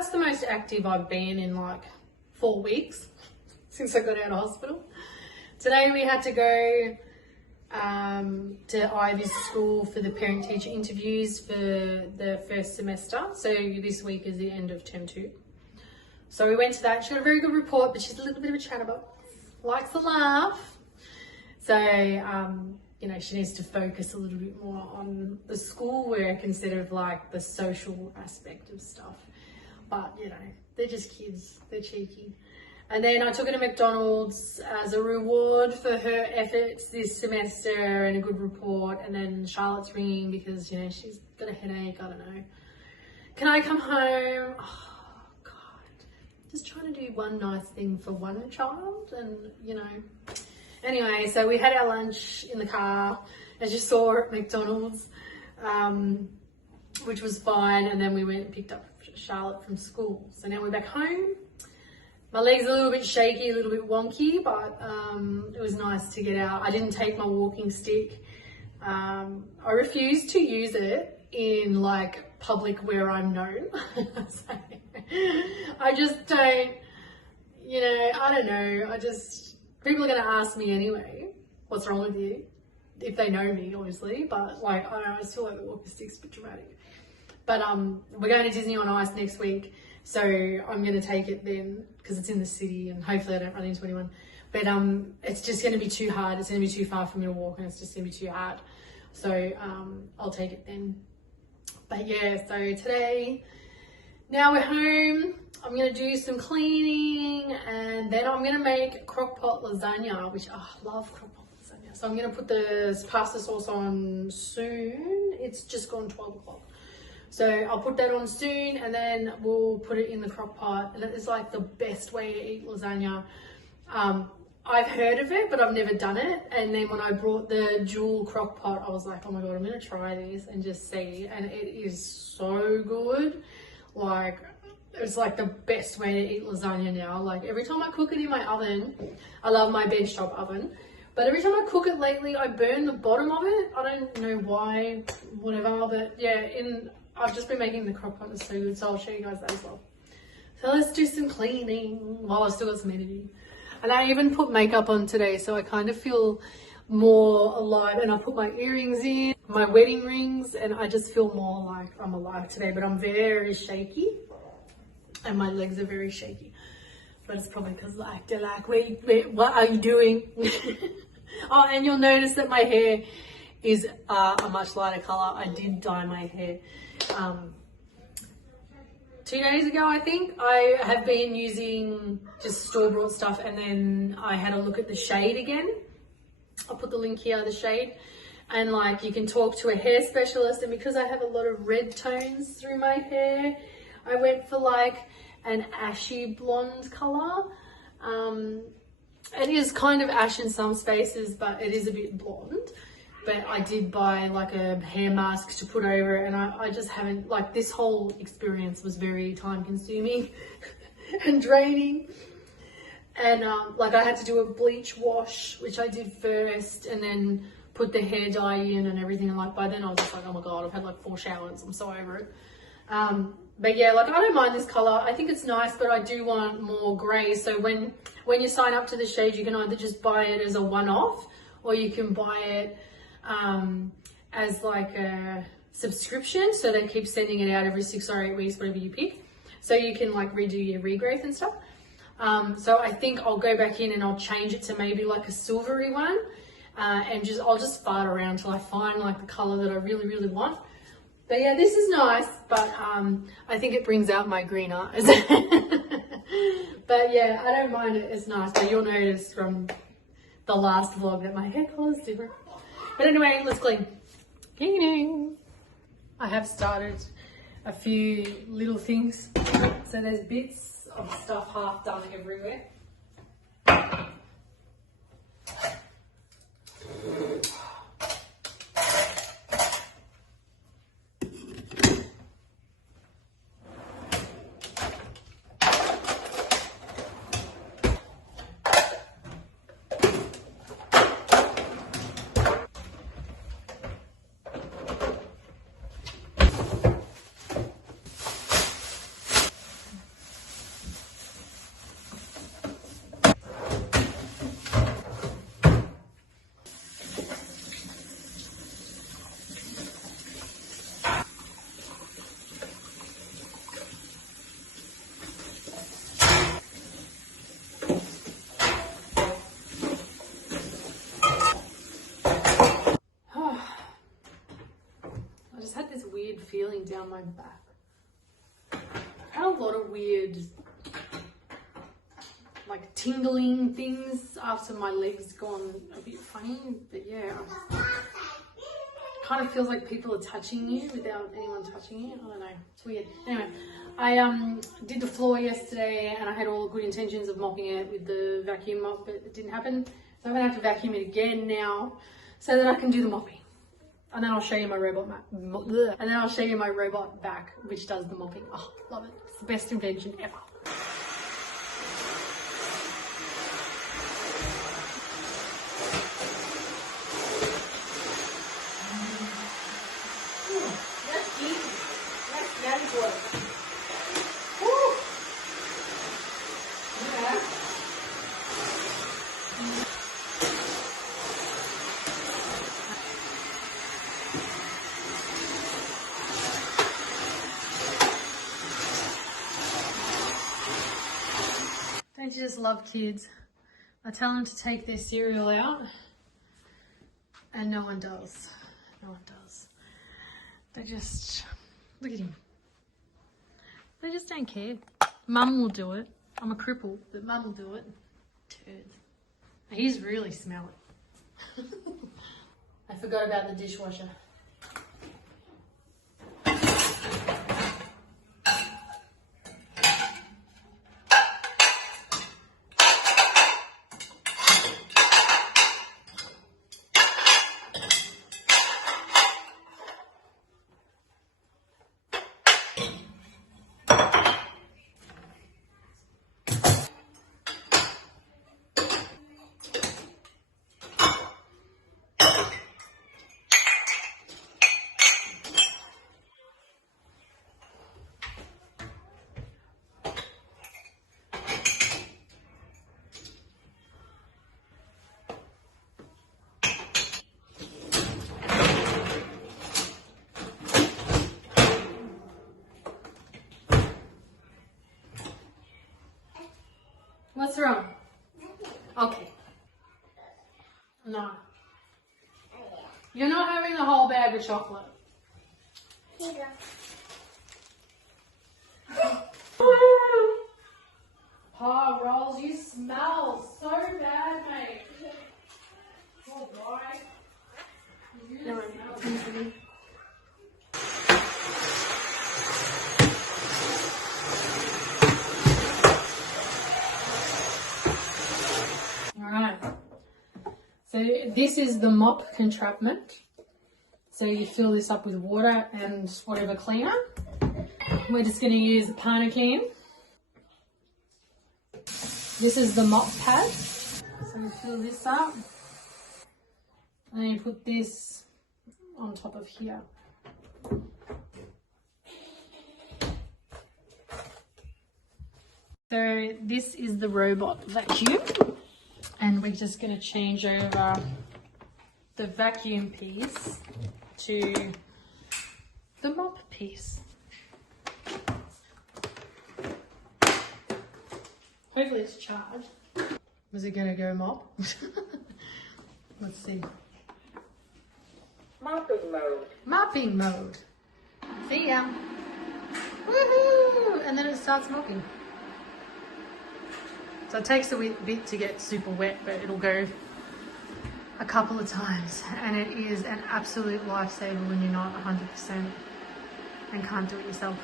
that's the most active I've been in like 4 weeks since I got out of hospital. Today we had to go to Ivy's school for the parent-teacher interviews for the first semester. So this week is the end of term 2. So we went to that. She got a very good report, but she's a little bit of a chatterbox, likes to laugh. So, you know, she needs to focus a little bit more on the schoolwork instead of like the social aspect of stuff. But, you know, they're just kids, they're cheeky. And then I took her to McDonald's as a reward for her efforts this semester and a good report. And then Charlotte's ringing because, you know, she's got a headache, I don't know. Can I come home? Oh, God. Just trying to do one nice thing for one child and, you know. Anyway, so we had our lunch in the car, as you saw at McDonald's, which was fine. And then we went and picked up Charlotte from school. So now we're back home. My leg's a little bit shaky, a little bit wonky, but it was nice to get out. I didn't take my walking stick. I refuse to use it in like public where I'm known. So, I just don't, you know, I don't know. People are going to ask me anyway, what's wrong with you? If they know me, obviously, but like, I don't know, I still like the walking stick's a bit dramatic. But we're going to Disney on Ice next week. So I'm going to take it then because it's in the city and hopefully I don't run into anyone. But it's just going to be too hard. It's going to be too far for me to walk and it's just going to be too hard. So I'll take it then. But yeah, so today, now we're home. I'm going to do some cleaning and then I'm going to make crock pot lasagna, which I love crock pot lasagna. So I'm going to put the pasta sauce on soon. It's just gone 12 o'clock. So I'll put that on soon and then we'll put it in the crock pot. And it's like the best way to eat lasagna. I've heard of it, but I've never done it. And then when I brought the dual crock pot, I was like, oh my God, I'm going to try this and just see. And it is so good. Like, it's like the best way to eat lasagna now. Like every time I cook it in my oven, I love my benchtop oven. But every time I cook it lately, I burn the bottom of it. I don't know why, whatever. But yeah, I've just been making the crock pot. It's so good, so I'll show you guys that as well. So let's do some cleaning while I've still got some energy. And I even put makeup on today, so I kind of feel more alive. And I put my earrings in, my wedding rings, and I just feel more like I'm alive today. But I'm very shaky, and my legs are very shaky. But it's probably because like they're like, wait, what are you doing? Oh, and you'll notice that my hair is a much lighter color. I did dye my hair 2 days ago, I think. I have been using just store-bought stuff and then I had a look at the shade again. I'll put the link here, the shade. And like you can talk to a hair specialist, and because I have a lot of red tones through my hair, I went for like an ashy blonde color. It is kind of ash in some spaces, but it is a bit blonde. But I did buy like a hair mask to put over it, and I just haven't, like, this whole experience was very time consuming and draining. And like I had to do a bleach wash, which I did first, and then put the hair dye in and everything. And like by then I was just like, oh my God, I've had like 4 showers. I'm so over it. But yeah, like I don't mind this color. I think it's nice, but I do want more gray. So when you sign up to the shade, you can either just buy it as a one-off, or you can buy it as like a subscription, so they keep sending it out every 6 or 8 weeks, whatever you pick, so you can like redo your regrowth and stuff. So I think I'll go back in and I'll change it to maybe like a silvery one, and I'll just fart around till I find like the color that I really want. But yeah, this is nice, but I think it brings out my green eyes. But yeah, I don't mind it, it's nice. But you'll notice from the last vlog that my hair color is different. But anyway, let's clean. Cleaning. I have started a few little things. So there's bits of stuff half done everywhere. I just had this weird feeling down my back. I had a lot of weird, like tingling things after my legs gone a bit funny, but yeah. Kind of feels like people are touching you without anyone touching you. I don't know, it's weird. Anyway, I did the floor yesterday and I had all the good intentions of mopping it with the vacuum mop, but it didn't happen. So I'm gonna have to vacuum it again now so that I can do the mopping. And then I'll show you my robot vac, which does the mopping. Oh, love it. It's the best invention ever. Don't you just love kids? I tell them to take their cereal out and no one does. No one does. They just, look at him. They just don't care. Mum will do it. I'm a cripple, but Mum will do it. Turds. He's really smelly. I forgot about the dishwasher. What's wrong? Okay. No. You're not having the whole bag of chocolate. Oh, Rolls, you smell so bad, mate. Oh, boy. You smell. Alright, so this is the mop contraption. So you fill this up with water and whatever cleaner. We're just going to use a Panakin. This is the mop pad. So you fill this up and then you put this on top of here. So this is the robot vacuum. And we're just going to change over the vacuum piece to the mop piece. Hopefully it's charged. Was it going to go mop? Let's see. Mopping mode. Mopping mode. See ya. Woohoo! And then it starts mopping. So it takes a bit to get super wet, but it'll go a couple of times. And it is an absolute lifesaver when you're not 100% and can't do it yourself.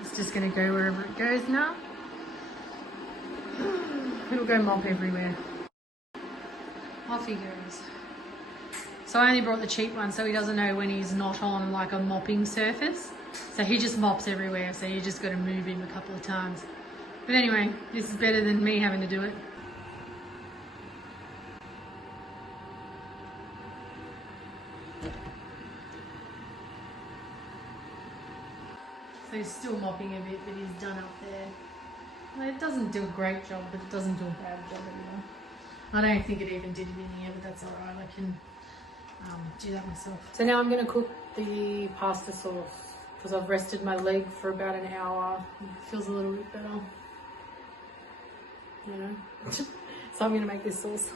It's just going to go wherever it goes now. It'll go mop everywhere. Off he goes. So I only brought the cheap one so he doesn't know when he's not on like a mopping surface. So he just mops everywhere, so you just got to move him a couple of times. But anyway, this is better than me having to do it. So he's still mopping a bit, but he's done up there. Well, it doesn't do a great job, but it doesn't do a bad job either. I don't think it even did it in here, but that's alright. I can do that myself. So now I'm going to cook the pasta sauce because I've rested my leg for about an hour. It feels a little bit better. You know, so I'm going to make this sauce.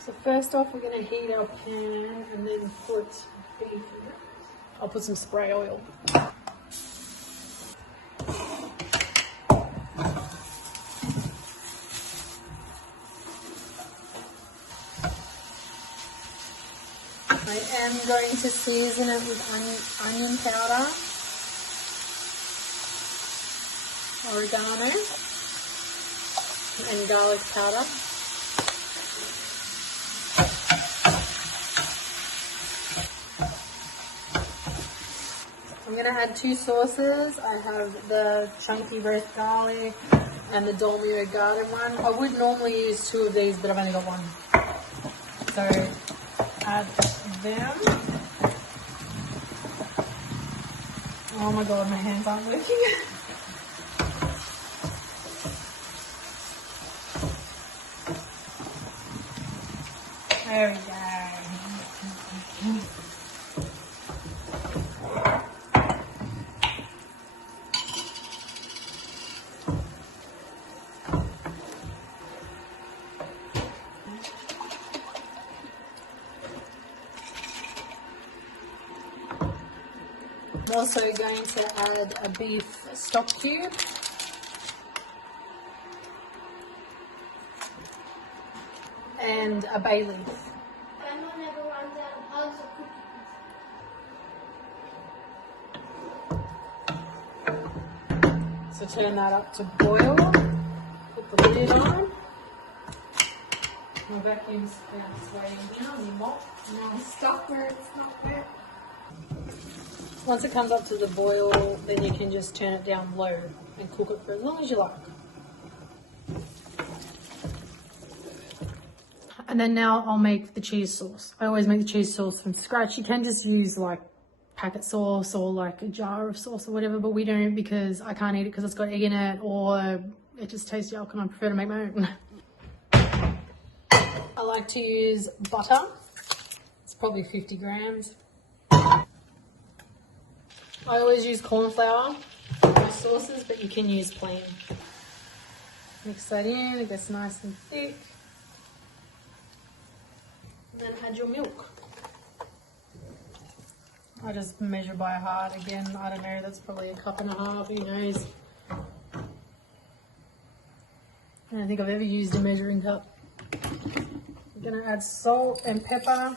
So first off, we're going to heat our pan and then put beef in it. I'll put some spray oil. I am going to season it with onion powder, oregano, and garlic powder. I'm going to add 2 sauces. I have the chunky roast garlic and the dolmio garden one. I would normally use 2 of these, but I've only got 1. So add them. Oh my god, my hands aren't working. There we go. I'm also going to add a beef stock cube. And a bay leaf. Grandma never runs out of hugs or cookies. So turn that up to boil. Put the lid on. My vacuum's waiting now. You mop. Now stuff where it's not wet. Once it comes up to the boil, then you can just turn it down low and cook it for as long as you like. And then now I'll make the cheese sauce. I always make the cheese sauce from scratch. You can just use like packet sauce or like a jar of sauce or whatever, but we don't because I can't eat it because it's got egg in it or it just tastes yuck and I prefer to make my own. I like to use butter. It's probably 50 grams. I always use corn flour for my sauces, but you can use plain. Mix that in, it gets nice and thick. And then add your milk. I just measure by heart again. I don't know, that's probably a cup and a half, who knows. I don't think I've ever used a measuring cup. I'm gonna add salt and pepper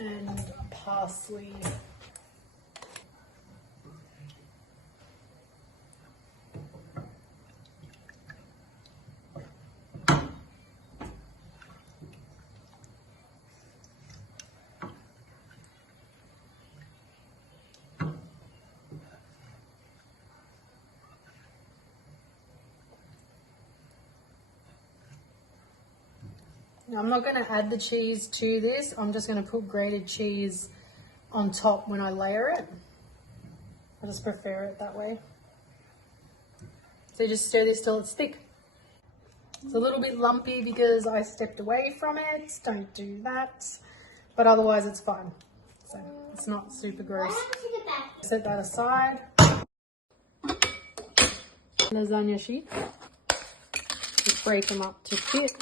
and parsley. Now, I'm not going to add the cheese to this. I'm just going to put grated cheese on top when I layer it. I just prefer it that way. So just stir this till it's thick. It's a little bit lumpy because I stepped away from it. Don't do that. But otherwise it's fine. So it's not super gross. Set that aside. Lasagna sheets. Just break them up to fit.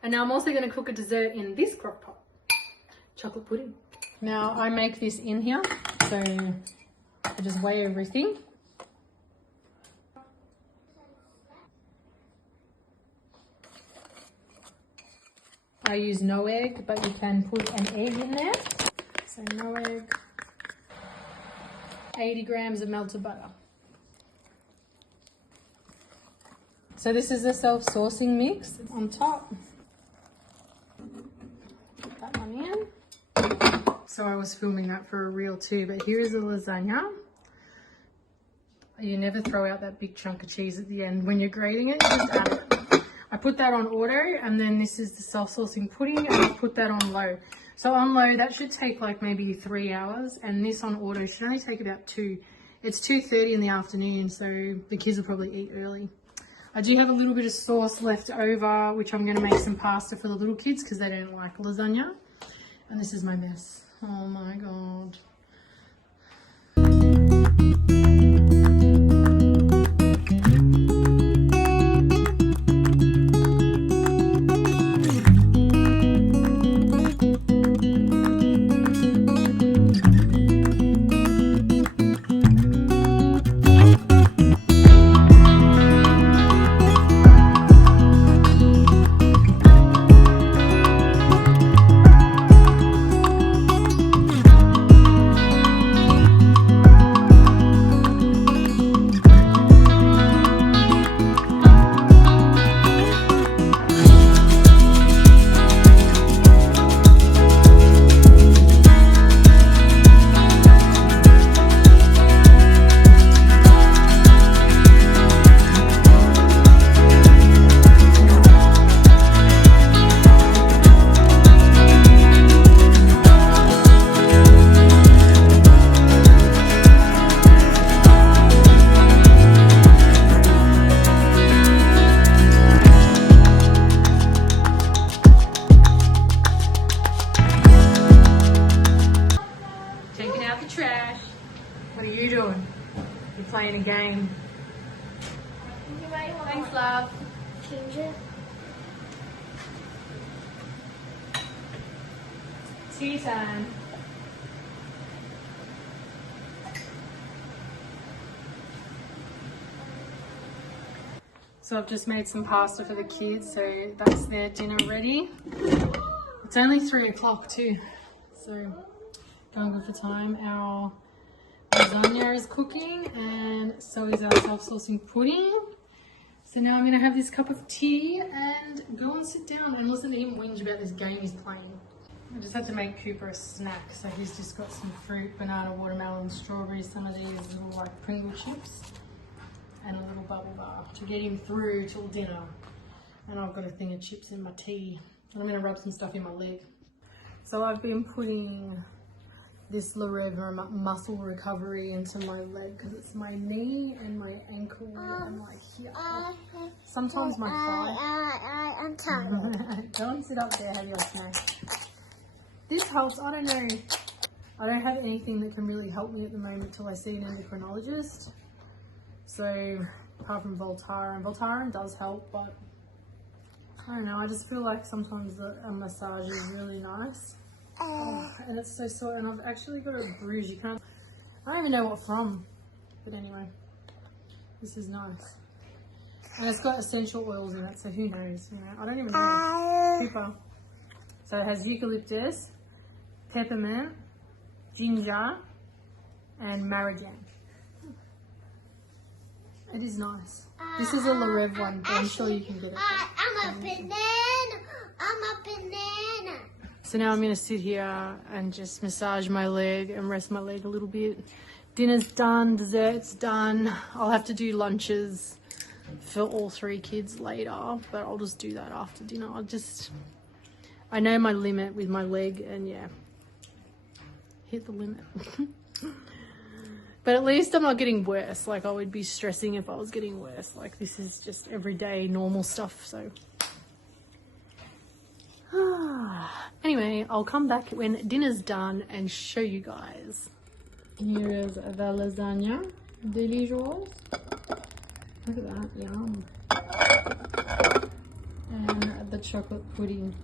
And now I'm also going to cook a dessert in this crock pot, chocolate pudding. Now I make this in here, so I just weigh everything. I use no egg, but you can put an egg in there. So no egg. 80 grams of melted butter. So this is a self-saucing mix on top. Put that one in. So I was filming that for a reel too, but here is a lasagna. You never throw out that big chunk of cheese at the end. When you're grating it, just add it. I put that on auto, and then this is the self-saucing pudding, and I put that on low. So on low, that should take like maybe 3 hours, and this on auto should only take about 2. It's 2:30 in the afternoon, so the kids will probably eat early. I do have a little bit of sauce left over, which I'm going to make some pasta for the little kids because they don't like lasagna. And this is my mess. Oh my God. Playing a game. Thanks, love. Ginger. Tea time. So I've just made some pasta for the kids, so that's their dinner ready. It's only 3 o'clock too, so going good for time. Our lasagna is cooking, and so is our self-saucing pudding. So now I'm going to have this cup of tea and go and sit down and listen to him whinge about this game he's playing. I just had to make Cooper a snack, so he's just got some fruit, banana, watermelon, strawberries, some of these little like Pringle chips, and a little bubble bar to get him through till dinner. And I've got a thing of chips in my tea, and I'm going to rub some stuff in my leg. So I've been putting this Liqwyd muscle recovery into my leg because it's my knee and my ankle and like here. Sometimes my thigh. I'm tired. Go and sit up there, have your snack. This helps. I don't know. I don't have anything that can really help me at the moment till I see an endocrinologist. So apart from Voltaren, Voltaren does help, but I don't know. I just feel like sometimes a massage is really nice. Oh, and it's so sore, and I've actually got a bruise. I don't even know what from, but anyway, this is nice. And it's got essential oils in it, so who knows, you know, I don't even know. Cooper. So it has eucalyptus, peppermint, ginger, and meridian. It is nice. This is a Liqwyd one, but I'm sure you can get it. I'm a banana. I'm a banana. So now I'm going to sit here and just massage my leg and rest my leg a little bit. Dinner's done, dessert's done. I'll have to do lunches for all 3 kids later, but I'll just do that after dinner. I know my limit with my leg, and yeah, hit the limit. But at least I'm not getting worse. Like I would be stressing if I was getting worse. Like this is just everyday normal stuff, so. Anyway, I'll come back when dinner's done and show you guys. Here is the lasagna, delicious. Look at that, yum. And the chocolate pudding.